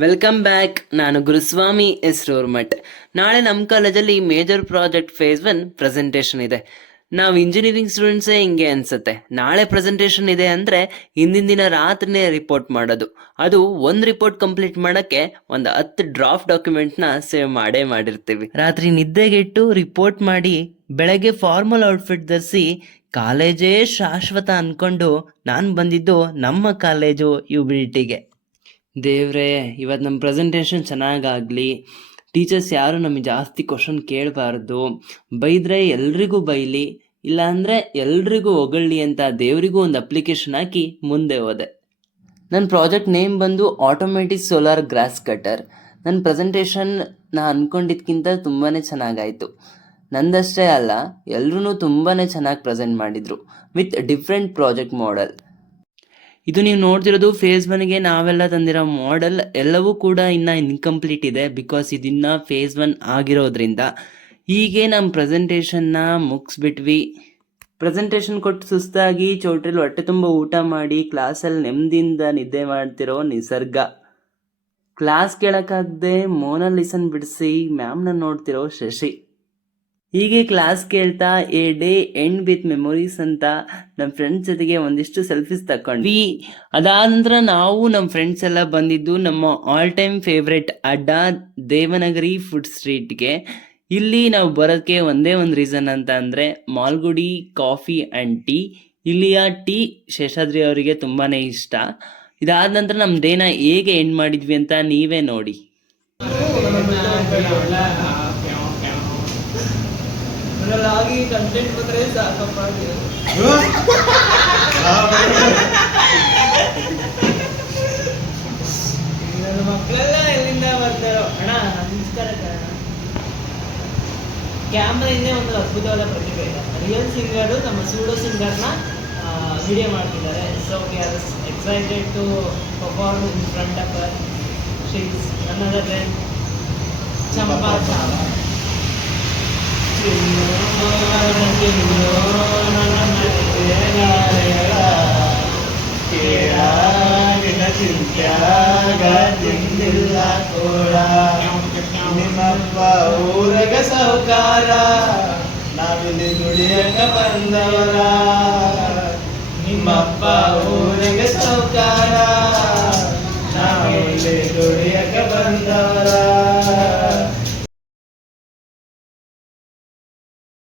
Welcome back. ನಾನು Guruswamy S ರೋರ್ಮಠ್. ನಾಳೆ ನಮ್ಮ ಕಾಲೇಜಲ್ಲಿ ಮೇಜರ್ ಪ್ರಾಜೆಕ್ಟ್ ಫೇಸ್ 1 ಪ್ರೆಸೆಂಟೇಷನ್ ಇದೆ. ನಾವು ಇಂಜಿನಿಯರಿಂಗ್ ಸ್ಟೂಡೆಂಟ್ಸೇ ಹಿಂಗೆ ಅನ್ಸುತ್ತೆ. ನಾಳೆ ಪ್ರೆಸೆಂಟೇಷನ್ ಇದೆ ಅಂದರೆ ಹಿಂದಿನ ದಿನ ರಾತ್ರಿನೇ ರಿಪೋರ್ಟ್ ಮಾಡೋದು. ಅದು ಒಂದು ರಿಪೋರ್ಟ್ ಕಂಪ್ಲೀಟ್ ಮಾಡೋಕ್ಕೆ ಒಂದು 10 ಡ್ರಾಫ್ಟ್ ಡಾಕ್ಯುಮೆಂಟ್ನ ಸೇವ್ ಮಾಡಿರ್ತೀವಿ. ರಾತ್ರಿ ನಿದ್ದೆಗೆಟ್ಟು ರಿಪೋರ್ಟ್ ಮಾಡಿ ಬೆಳಗ್ಗೆ ಫಾರ್ಮಲ್ ಔಟ್ಫಿಟ್ ಧರಿಸಿ ಕಾಲೇಜೇ ಶಾಶ್ವತ ಅಂದ್ಕೊಂಡು ನಾನು ಬಂದಿದ್ದು ನಮ್ಮ ಕಾಲೇಜು ಯುಬಿಲಿಟಿಗೆ. ದೇವ್ರೇ, ಇವತ್ತು ನಮ್ಮ ಪ್ರೆಸೆಂಟೇಷನ್ ಚೆನ್ನಾಗಾಗಲಿ. ಟೀಚರ್ಸ್ ಯಾರು ನಮಗೆ ಜಾಸ್ತಿ ಕ್ವಶನ್ ಕೇಳಬಾರ್ದು. ಬೈದರೆ ಎಲ್ರಿಗೂ ಬೈಲಿ, ಇಲ್ಲಾಂದರೆ ಎಲ್ರಿಗೂ ಹೊಗಳ್ಳಿ ಅಂತ ದೇವರಿಗೂ ಒಂದು ಅಪ್ಲಿಕೇಶನ್ ಹಾಕಿ ಮುಂದೆ ಹೋದೆ. ನನ್ನ ಪ್ರಾಜೆಕ್ಟ್ ನೇಮ್ ಬಂದು ಆಟೋಮೆಟಿಕ್ ಸೋಲಾರ್ ಗ್ರಾಸ್ ಕಟರ್. ನನ್ನ ಪ್ರೆಸೆಂಟೇಷನ್ ನಾ ಅಂದ್ಕೊಂಡಿದ್ದಕ್ಕಿಂತ ತುಂಬಾ ಚೆನ್ನಾಗಾಯಿತು. ನಂದಷ್ಟೇ ಅಲ್ಲ, ಎಲ್ಲರೂ ತುಂಬಾ ಚೆನ್ನಾಗಿ ಪ್ರೆಸೆಂಟ್ ಮಾಡಿದರು ವಿತ್ ಡಿಫ್ರೆಂಟ್ ಪ್ರಾಜೆಕ್ಟ್ ಮಾಡೆಲ್. ಇದು ನೀವು ನೋಡ್ತಿರೋದು ಫೇಸ್ 1ಗೆ ನಾವೆಲ್ಲ ತಂದಿರೋ ಮಾಡೆಲ್. ಎಲ್ಲವೂ ಕೂಡ ಇನ್ನು ಇನ್ಕಂಪ್ಲೀಟ್ ಇದೆ, ಬಿಕಾಸ್ ಇದನ್ನ ಫೇಸ್ 1 ಆಗಿರೋದ್ರಿಂದ. ಹೀಗೆ ನಮ್ಮ ಪ್ರೆಸೆಂಟೇಷನ್ನ ಮುಗಿಸ್ಬಿಟ್ವಿ. ಪ್ರೆಸೆಂಟೇಷನ್ ಕೊಟ್ಟು ಸುಸ್ತಾಗಿ ಚೌಟ್ರಿಲಿ ಹೊಟ್ಟೆ ತುಂಬ ಊಟ ಮಾಡಿ ಕ್ಲಾಸಲ್ಲಿ ನೆಮ್ಮದಿಯಿಂದ ನಿದ್ದೆ ಮಾಡ್ತಿರೋ ನಿಸರ್ಗ. ಕ್ಲಾಸ್ ಕೇಳೋಕ್ಕಾಗದೆ ಮೋನಾಲಿಸನ್ ಬಿಡಿಸಿ ಮ್ಯಾಮ್ನ ನೋಡ್ತಿರೋ ಶಶಿ. ಹೀಗೆ ಕ್ಲಾಸ್ ಕೇಳ್ತಾ A day end with memories ಅಂತ ನಮ್ಮ ಫ್ರೆಂಡ್ಸ್ ಜೊತೆಗೆ ಒಂದಿಷ್ಟು ಸೆಲ್ಫೀಸ್ ತಗೊಂಡ್ವಿ. ಅದಾದ ನಂತರ ನಾವು ನಮ್ಮ ಫ್ರೆಂಡ್ಸ್ ಎಲ್ಲ ಬಂದಿದ್ದು ನಮ್ಮ ಆಲ್ ಟೈಮ್ ಫೇವ್ರೆಟ್ ಅಡ್ಡ ದೇವನಗರಿ ಫುಡ್ ಸ್ಟ್ರೀಟ್ಗೆ. ಇಲ್ಲಿ ನಾವು ಬರೋಕ್ಕೆ ಒಂದೇ ಒಂದು ರೀಸನ್ ಅಂತ ಅಂದರೆ ಮಾಲ್ಗುಡಿ ಕಾಫಿ ಆ್ಯಂಡ್ ಟೀ. ಇಲ್ಲಿಯ ಟೀ ಶೇಷಾದ್ರಿ ಅವರಿಗೆ ತುಂಬಾ ಇಷ್ಟ. ಇದಾದ ನಂತರ ನಮ್ಮ ಡೇನ ಹೇಗೆ ಎಂಡ್ ಮಾಡಿದ್ವಿ ಅಂತ ನೀವೇ ನೋಡಿ. ಕಂಟೆಂಟ್ ಬಂದ್ರೆ ಸಾಕಪ್ಪ. ನನ್ನ ಮಕ್ಕಳೆಲ್ಲ ಎಲ್ಲಿಂದ ಬರ್ತಾರೋ. ಅಣ್ಣ ನಮಸ್ಕಾರ. ಕ್ಯಾಮ್ರಾ ಹಿಂದೆ ಒಂದು ಅದ್ಭುತವಾದ ಪ್ರತಿಭೆ ಇದೆ. ರಿಯಲ್ ಸಿಂಗರು ನಮ್ಮ ಸೂಡೋ ಸಿಂಗರ್ನ ವಿಡಿಯೋ ಮಾಡ್ತಿದ್ದಾರೆ. So we are excited to perform in front of her. She is none other than Champa ಚಾವ. ನಿಮ್ಮಪ್ಪ ಊರಗ ಸೌಕಾರ, ನಾವಿಲ್ಲಿ ದುಡಿಯಕ ಬಂದವರ. ನಿಮ್ಮಪ್ಪ ಊರಗ ಸೌಕಾರ,